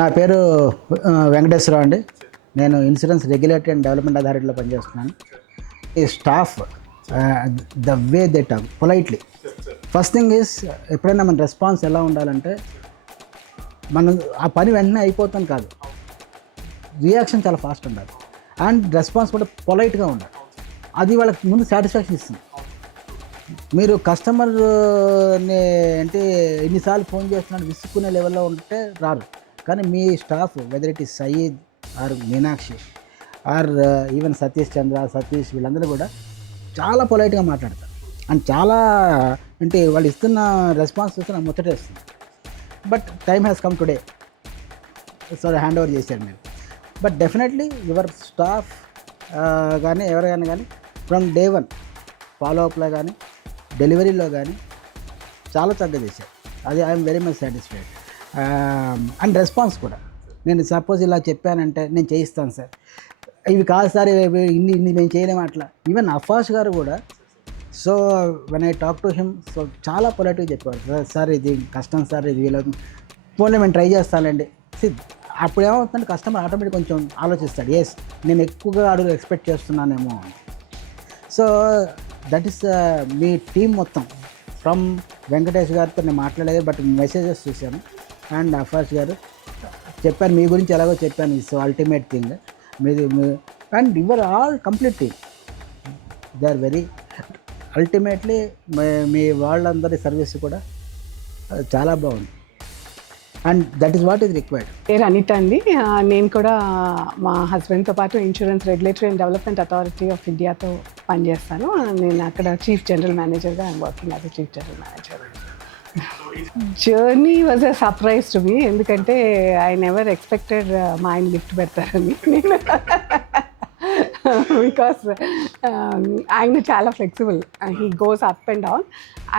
నా పేరు వెంకటేశ్వర అండి. నేను ఇన్సూరెన్స్ రెగ్యులేటరీ అండ్ డెవలప్మెంట్ అథారిటీలో పనిచేస్తున్నాను. ఈ staff the way they talk politely. First thing is ఎప్పుడైనా మన రెస్పాన్స్ ఎలా ఉండాలంటే మనం ఆ పని వెంటనే అయిపోతాను కాదు, రియాక్షన్ చాలా ఫాస్ట్ ఉండాలి అండ్ రెస్పాన్స్ కూడా పొలైట్గా ఉండాలి. అది వాళ్ళకి ముందు సాటిస్ఫాక్షన్ ఇస్తుంది. మీరు కస్టమర్ని అంటే ఎన్నిసార్లు ఫోన్ చేస్తున్నాడు విసుక్కునే లెవెల్లో ఉంటే రారు. కానీ మీ staff whether it is Sayeed or Meenakshi or even Satish Chandra, Satish, వీళ్ళందరూ కూడా చాలా పొలైట్గా మాట్లాడతారు అండ్ చాలా అంటే వాళ్ళు ఇస్తున్న రెస్పాన్స్ చూస్తే నాకు ముచ్చటేస్తుంది. But time has come today, so hand over చేశారు మీరు. బట్ డెఫినెట్లీ యువర్ స్టాఫ్ కానీ ఎవరైనా కానీ ఫ్రమ్ డే వన్ ఫాలోఅప్లో కానీ డెలివరీలో కానీ చాలా చక్కగా చేశారు. అది I'm very much satisfied. And response కూడా, నేను సపోజ్ ఇలా చెప్పానంటే నేను చేయిస్తాను సార్, ఇవి కాదు సార్, ఇన్ని మేము చేయలేము అట్లా. ఈవెన్ అఫాష్ గారు కూడా, so when I talk to him, so చాలా పొలైట్గా చెప్పారు, సార్ ఇది కష్టం సార్, ఇది వీలవుతుంది, పోనీ మేము ట్రై చేస్తానండి. అప్పుడు ఏమవుతుందంటే కస్టమర్ ఆటోమేటిక్ కొంచెం ఆలోచిస్తాడు, ఎస్ నేను ఎక్కువగా అడుగు ఎక్స్పెక్ట్ చేస్తున్నానేమో. సో దట్ ఈస్ మీ టీం మొత్తం ఫ్రమ్ వెంకటేష్ గారితో నేను మాట్లాడలేదు, బట్ మెసేజెస్ చూశాను. అండ్ అఫాష్ గారు చెప్పాను మీ గురించి, ఎలాగో చెప్పాను, ఇట్స్ అల్టిమేట్ థింగ్ మీది. And your all complete team, they are very ultimately. మీ వాళ్ళందరి సర్వీస్ కూడా చాలా బాగుంది and that is what is required. పేరు అనిత అండి. నేను కూడా మా హస్బెండ్తో పాటు insurance regulatory and development authority of ఇండియాతో పనిచేస్తాను. నేను అక్కడ చీఫ్ జనరల్ మేనేజర్గా I'm working as chief general manager. Journey was a surprise to me, ఎందుకంటే ఐ నెవర్ ఎక్స్పెక్టెడ్ మా ఆయన లిఫ్ట్ పెడతారని. నేను బికాస్ ఆయన చాలా flexible, he goes up and down,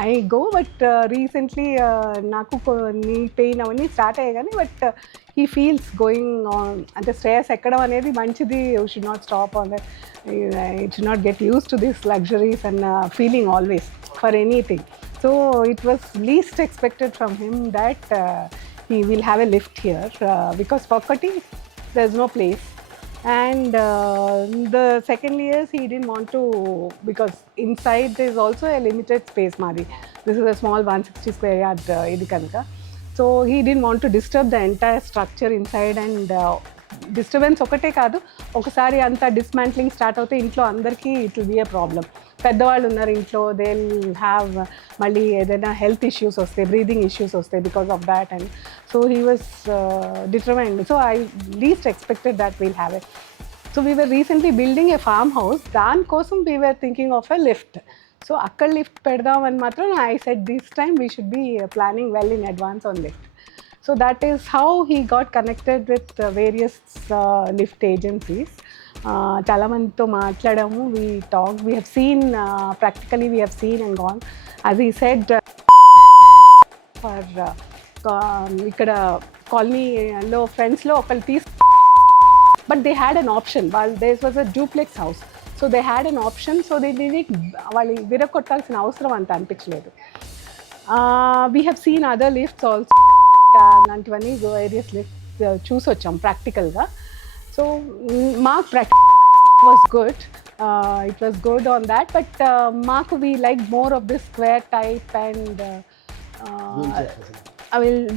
I go. But recently నాకు కొన్ని పెయిన్ అవన్నీ స్టార్ట్ అయ్యాయి కానీ, but he feels going on, అంటే స్ట్రెస్ ఎక్కడం అనేది మంచిది. You should not stop on that, it should not get use to this luxuries and feeling always for anything. So it was least expected from him that he will have a lift here because Pakati there's no place, and the second is he didn't want to, because inside there's also a limited space madi. This is a small 160 square yard idi kanaka, so he didn't want to disturb the entire structure inside. And disturbance ఒకటే కాదు, ఒకసారి అంతా dismantling start అవుతే ఇంట్లో అందరికీ it will be a problem. పెద్దవాళ్ళు ఉన్నారు ఇంట్లో, దే విల్ హ్యావ్ మళ్ళీ ఏదైనా హెల్త్ ఇష్యూస్ వస్తాయి, బ్రీదింగ్ ఇష్యూస్ వస్తాయి because of that. And so he was determined. So I least expected that we'll have it. So we were recently building a farm house, దానికోసం we were thinking of a lift. So అక్కడ lift పెడదామని మాత్రం I said this time we should be planning well in advance on lift. So that is how he got connected with various lift agencies. Chala mandito maatladamo, we talked, we have seen, practically we have seen and gone. As he said, for ikkada colony lo friends lo okalu tees, but they had an option. While there was a duplex house, so they had an option, so they didn't valli virakottalsina avasaram anta anpichaledu. We have seen other lifts also, అలాంటివన్నీ various lifts చూసి వచ్చాం ప్రాక్టికల్గా. So మాకు was good, it was good on that. But మాకు we like more of this square type and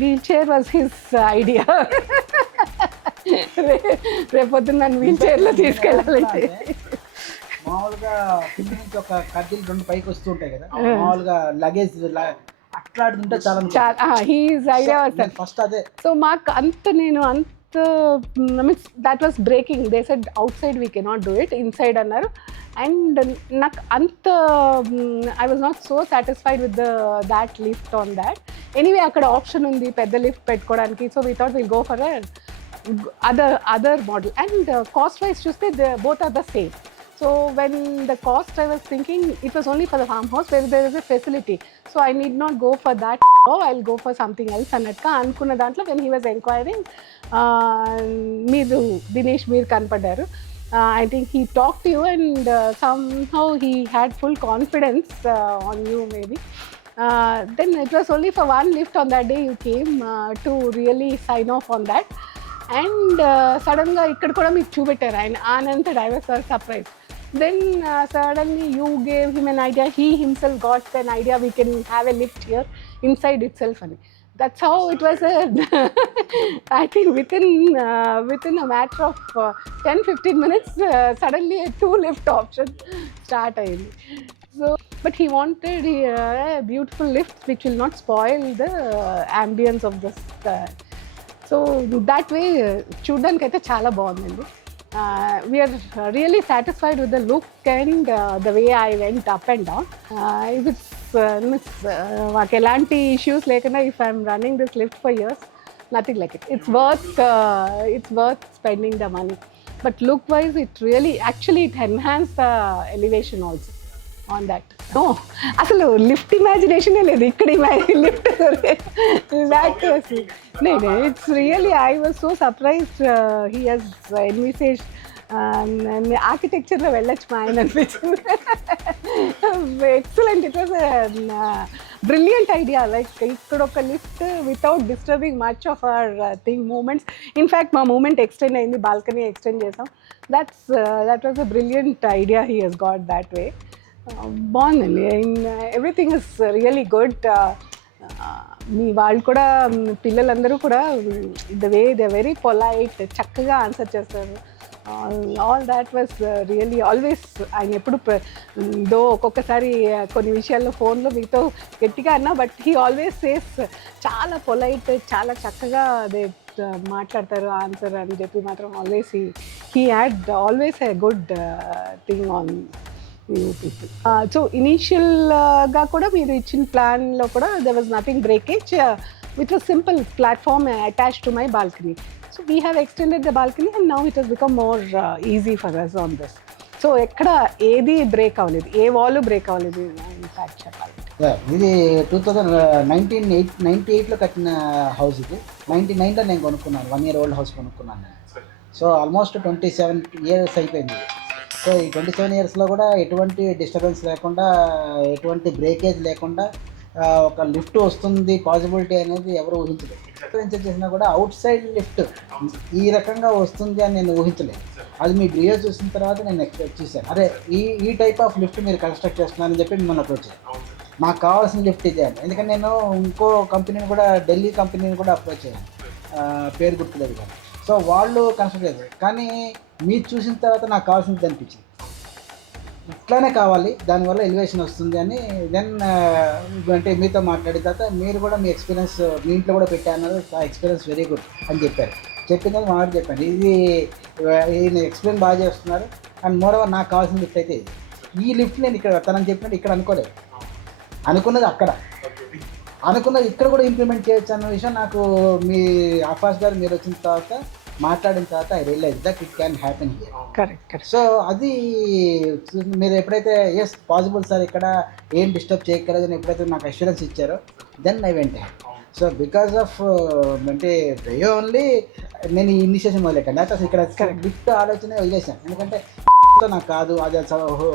wheelchair was his idea. రేపొద్దున నన్ను wheel చైర్లో తీసుకెళ్ళాలంటే మామూలుగా కింద నుంచి ఒక కడ్డీలు 2 పైకి వస్తూ ఉంటాయి కదా, మామూలుగా లగేజ్ అట్లాడుతుంటే చాలా హీస్ ఐడియా వాజ్ ఫస్ట్ అదే. సో మాకు నేను means that was breaking. They said outside we cannot do it, inside అన్నారు. అండ్ నాకు I was not so satisfied with that lift on that. Anyway అక్కడ option ఉంది పెద్ద lift పెట్టుకోవడానికి. So we thought will go for other model. And cost wise చూస్తే both are the same. So when the cost, I was thinking it was only for the farmhouse where there is a facility, so I need not go for that. I'll go for something else annatka anukunna dantlo. When he was inquiring, meeru Dinesh meer kanpadaru. I think he talked to you and somehow he had full confidence on you maybe. Then it was only for one lift on that day you came to really sign off on that. And సడన్గా ఇక్కడ కూడా మీకు చూపెట్టారు ఆయన Anand I was surprise. Then suddenly you gave him an idea, he himself got an idea we can have a lift here inside itself అని. That's how it was. I think within a matter of 10-15 minutes, suddenly a 2 lift option start ayindi. So, but he wanted a beautiful lift which will not spoil the ambience of this. So that way, చూడడానికి అయితే చాలా బాగుందండి. We are really satisfied with the look and the way I went up and down. If it's మాకు ఎలాంటి issues లేకుండా if I'm running this lift for years, nothing like it. It's worth spending the money. But look wise it really actually it enhance the elevation also on that. No, అసలు lift ఇమాజినేషనే లేదు ఇక్కడ. Lift నేను it's really I was so surprised. He has envisage ఆర్కిటెక్చర్లో వెళ్ళొచ్చు మా ఆయన అనిపించింది. Excellent. It was brilliant idea. Like ఇక్కడ ఒక lift without disturbing much of our thing moments. In fact మా మూమెంట్ ఎక్స్టెండ్ అయింది, బాల్కనీ ఎక్స్టెండ్ చేసాం. That was a brilliant idea he has got that way. బాగుందండి. Everything is really good. మీ వాళ్ళు కూడా పిల్లలందరూ కూడా the way they very polite, చక్కగా ఆన్సర్ చేస్తారు. All that was really always. ఆయన ఎప్పుడు దో ఒక్కొక్కసారి కొన్ని విషయాల్లో ఫోన్లో మీతో గట్టిగా అన్నా, బట్ హీ ఆల్వేస్ సేస్ చాలా పొలైట్, చాలా చక్కగా అదే మాట్లాడతారు ఆన్సర్ అని చెప్పి మాత్రం always he had always a good thing on you people. So ఇనీషియల్గా కూడా మీరు ఇచ్చిన ప్లాన్లో కూడా there was nothing breakage. Which was simple platform attached to my balcony. So we have extended the balcony and now it has become more easy for us on this. So ekkada edi break avaledu, A wall break అవ్వలేదు in fact చెప్పాలి. ఇది 1998లో కట్టిన house. ఇది 99లో నేను కొనుక్కున్నాను. 1 year old house కొనుక్కున్నాను నేను. So almost 27 years అయిపోయింది. సో ఈ 27 yearsలో కూడా ఎటువంటి డిస్టర్బెన్స్ లేకుండా, ఎటువంటి బ్రేకేజ్ లేకుండా ఒక లిఫ్ట్ వస్తుంది పాసిబిలిటీ అనేది ఎవరు ఊహించలేదు. వెంచర్ చేసినా కూడా అవుట్ సైడ్ లిఫ్ట్ ఈ రకంగా వస్తుంది అని నేను ఊహించలేదు. అది మీ బ్రియో చూసిన తర్వాత నేను ఎక్స్పెక్ట్ చేశాను. అరే ఈ టైప్ ఆఫ్ లిఫ్ట్ మీరు కన్స్ట్రక్ట్ చేస్తున్నారని చెప్పి మిమ్మల్ని అప్రోచ్ అయ్యాను. నాకు కావాల్సిన లిఫ్ట్ ఇదే అని. ఎందుకంటే నేను ఇంకో కంపెనీని కూడా, ఢిల్లీ కంపెనీని కూడా అప్రోచ్ అయ్యాను, పేరు గుర్తులేదు కానీ. సో వాళ్ళు కన్స్ట్రక్ట్ చేశారు. కానీ మీరు చూసిన తర్వాత నాకు కావాల్సింది అనిపించింది, ఇట్లానే కావాలి, దానివల్ల ఎలివేషన్ వస్తుంది అని. దెన్ అంటే మీతో మాట్లాడిన తర్వాత మీరు కూడా మీ ఎక్స్పీరియన్స్ మీ ఇంట్లో కూడా పెట్టారు, ఆ ఎక్స్పీరియన్స్ వెరీ గుడ్ అని చెప్పారు. చెప్పిందని మాట్లాడి చెప్పాను. ఇది ఈయన ఎక్స్ప్లెయిన్ బాగా చేస్తున్నారు. అండ్ మోరోవర్ నాకు కావాల్సిన లిఫ్ట్ అయితే ఈ లిఫ్ట్ నేను ఇక్కడ తనని చెప్పినట్టు ఇక్కడ అనుకోలేదు. అనుకున్నది అక్కడ, అనుకున్నది ఇక్కడ కూడా ఇంప్లిమెంట్ చేయొచ్చు అన్న విషయం నాకు మీ ఆఫాస్ గారు మీరు వచ్చిన తర్వాత మాట్లాడిన తర్వాత I realize that it can happen here. Correct. So అది మీరు ఎప్పుడైతే ఎస్ పాసిబుల్ సార్ ఇక్కడ ఏం డిస్టర్బ్ చేయగలదు అని ఎప్పుడైతే నాకు అష్యూరెన్స్ ఇచ్చారో then I went had. So because of అంటే బ్రియో ఓన్లీ నేను ఈ ఇనిషియేషన్ మొదలెట్టాను. అయితే అసలు ఇక్కడ లిఫ్ట్ ఆలోచన వదిలేసాను. ఎందుకంటే నాకు కాదు, అది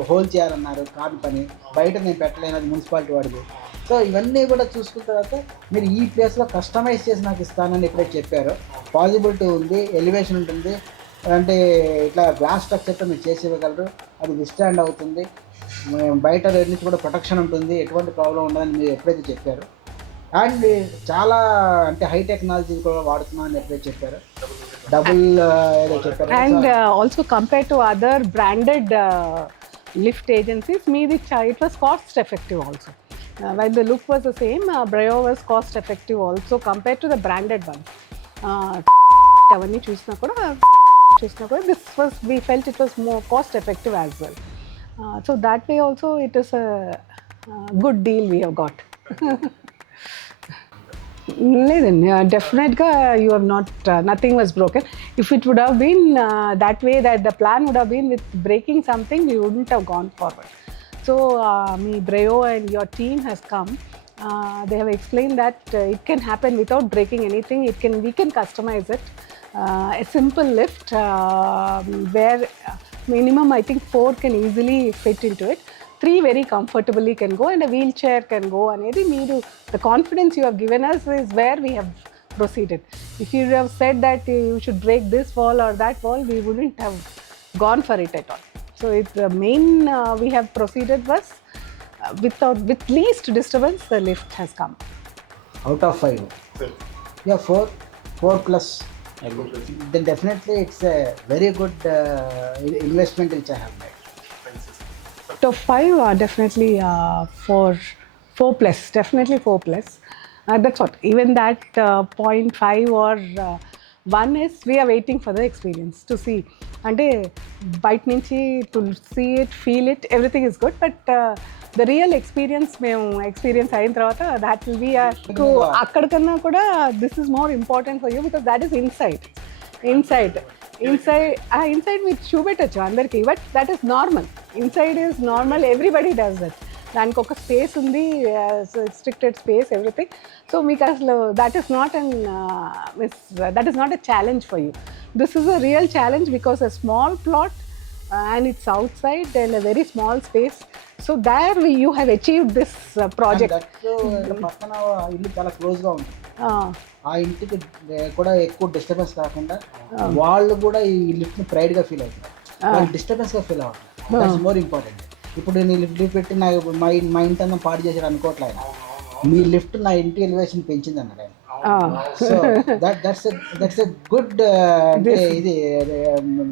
హోల్డ్ చేయాలన్నారు, కాదు పని, బయట నేను పెట్టలేను, అది మున్సిపాలిటీ వాడిది. సో ఇవన్నీ కూడా చూసుకున్న తర్వాత మీరు ఈ ప్లేస్లో కస్టమైజ్ చేసి నాకు ఇస్తానని ఎప్పుడైతే చెప్పారో, పాసిబిలిటీ ఉంది, ఎలివేషన్ ఉంటుంది, అంటే ఇట్లా గ్లాస్ స్ట్రక్చర్తో మీరు చేసి ఇవ్వగలరు, అది విస్టాండ్ అవుతుంది, బయట రేట్ నుంచి కూడా ప్రొటెక్షన్ ఉంటుంది, ఎటువంటి ప్రాబ్లం ఉండదని మీరు ఎప్పుడైతే చెప్పారు. అండ్ చాలా అంటే హై టెక్నాలజీ కూడా వాడుతున్నామని ఎప్పుడైతే చెప్పారు, డబుల్ ఏదో చెప్పారు. And also compare to other branded lift agencies, మీది it was cost effective also. While the look was the same, Brio was cost effective also compared to the branded one. అవన్నీ చూసినా కూడా this was, we felt it was more cost effective as well. So that way also it is a good deal we have got. లేదండి, డెఫినెట్గా you have not, nothing was broken. If it would have been that way, that the plan would have been with breaking something, we wouldn't have gone forward. So me Brio and your team has come. They have explained that it can happen without breaking anything. We can customize it. A simple lift where minimum I think 4 can easily fit into it. 3 very comfortably can go and a wheelchair can go. Anedi meeru the confidence you have given us is where we have proceeded. If you have said that you should break this wall or that wall, we wouldn't have gone for it at all. So the main we have proceeded was with least disturbance, the lift has come. Out of 5, yeah, 4 plus. Then definitely it's a very good investment which I have made. Top 5 are definitely 4 plus, definitely 4 plus. That's what, even that 0.5 or 1 is we are waiting for the experience to see. అంటే బయట నుంచి to see it, feel it, everything is good, but the real experience మేము experience అయిన తర్వాత that will be అక్కడికన్నా కూడా this is more important for you because that is inside మీరు చూపెట్టచ్చు అందరికీ, but that is normal. Inside is normal, everybody does that. దానికి ఒక స్పేస్ ఉంది, రిస్ట్రిక్టెడ్ స్పేస్, ఎవ్రీథింగ్. సో మీకు అసలు that is not a challenge for you. This is a real challenge because a small plot and it's outside and a very small space. So there you have achieved this project. పక్కన ఇల్లు చాలా క్లోజ్గా ఉంది, ఆ ఇంటికి కూడా ఎక్కువ disturbance కాకుండా వాళ్ళు కూడా ఈ లిఫ్ట్ని ప్రైడ్గా ఫీల్ అవుతారు, వాళ్ళు డిస్టర్బెన్స్గా ఫీల్ అవుతారు. That's more important. ఇప్పుడు నేను లిఫ్ట్ పెట్టి మా ఇంటి అంతా పాడు చేశాడు అనుకోవట్లే ఆయన, మీ లిఫ్ట్ నా ఇంటి ఎలివేషన్ పెంచింది అన్నాడు ఆయన. సో దట్స్ ఎ గుడ్ ఇది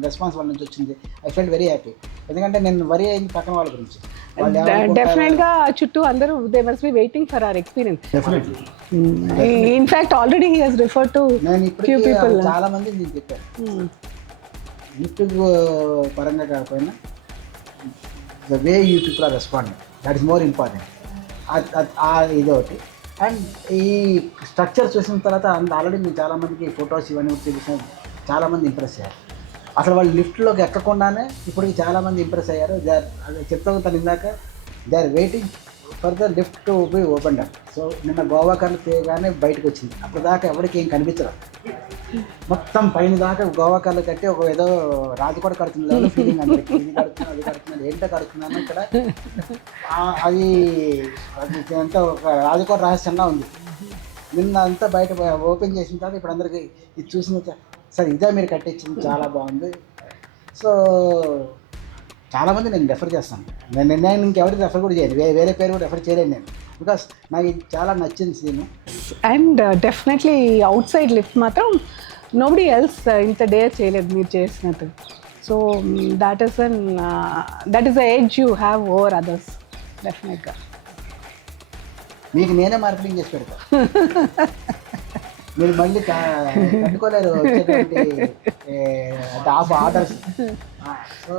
రెస్పాన్స్ వాళ్ళ నుంచి వచ్చింది. ఐ ఫెల్ట్ వెరీ హ్యాపీ, ఎందుకంటే నేను వరి అయింది పక్కన వాళ్ళ గురించి. డెఫినెట్గా చుట్టూ అందరూ they must be waiting for our experience. Definitely. In fact already he has referred to few people. చాలా మంది నేను చెప్పాను, యూట్యూబ్ పరంగా కాకపోయినా the way you people are responding, that is more important. ఇది ఒకటి. అండ్ ఈ స్ట్రక్చర్ చూసిన తర్వాత ఆల్రెడీ మేము చాలామందికి ఫొటోస్ ఇవన్నీ చూపించాం, చాలామంది ఇంప్రెస్ అయ్యారు. అసలు వాళ్ళు లిఫ్ట్లోకి ఎక్కకుండానే ఇప్పటికి చాలామంది ఇంప్రెస్ అయ్యారు. చెప్తాను తను ఇందాక, they are waiting for the lift to be open up. So నిన్న గోవా కన్ను తీయగానే బయటకు వచ్చింది, అప్పటిదాకా ఎవరికి ఏం కనిపించరు, మొత్తం పైన దాకా గోవా కళ్ళు కట్టి ఒక ఏదో రాజకోట కడుతుంది ఫీలింగ్ అందరికి. ఇది కడుతున్నాను, అది కడుతున్నాను, ఏంటో కడుతున్నాను ఇక్కడ. అది అంతా ఒక రాజకోట రహస్యంగా ఉంది. నిన్న అంతా బయట ఓపెన్ చేసిన తర్వాత ఇప్పుడు అందరికీ ఇది చూసిన సార్ ఇదే మీరు కట్టించింది, చాలా బాగుంది. సో చాలామంది నేను రెఫర్ చేస్తాను, నేను ఇంకెవరికి రెఫర్ కూడా చేయను, వేరే పేరు కూడా రెఫర్ చేయలేను నేను, బికాస్ నాకు ఇది చాలా నచ్చింది scene. And definitely outside lift మాత్రం నోబడీ ఎల్స్ ఇంత డేర్ చేయలేదు మీరు చేసినట్టు. So that is the edge you have over others. డెఫినెట్గా మీకు నేనే మార్కెటింగ్ చేసి పెడతా, మీరు మళ్ళీ కట్టుకోలేరు వచ్చేటువంటి ఆర్డర్స్. సో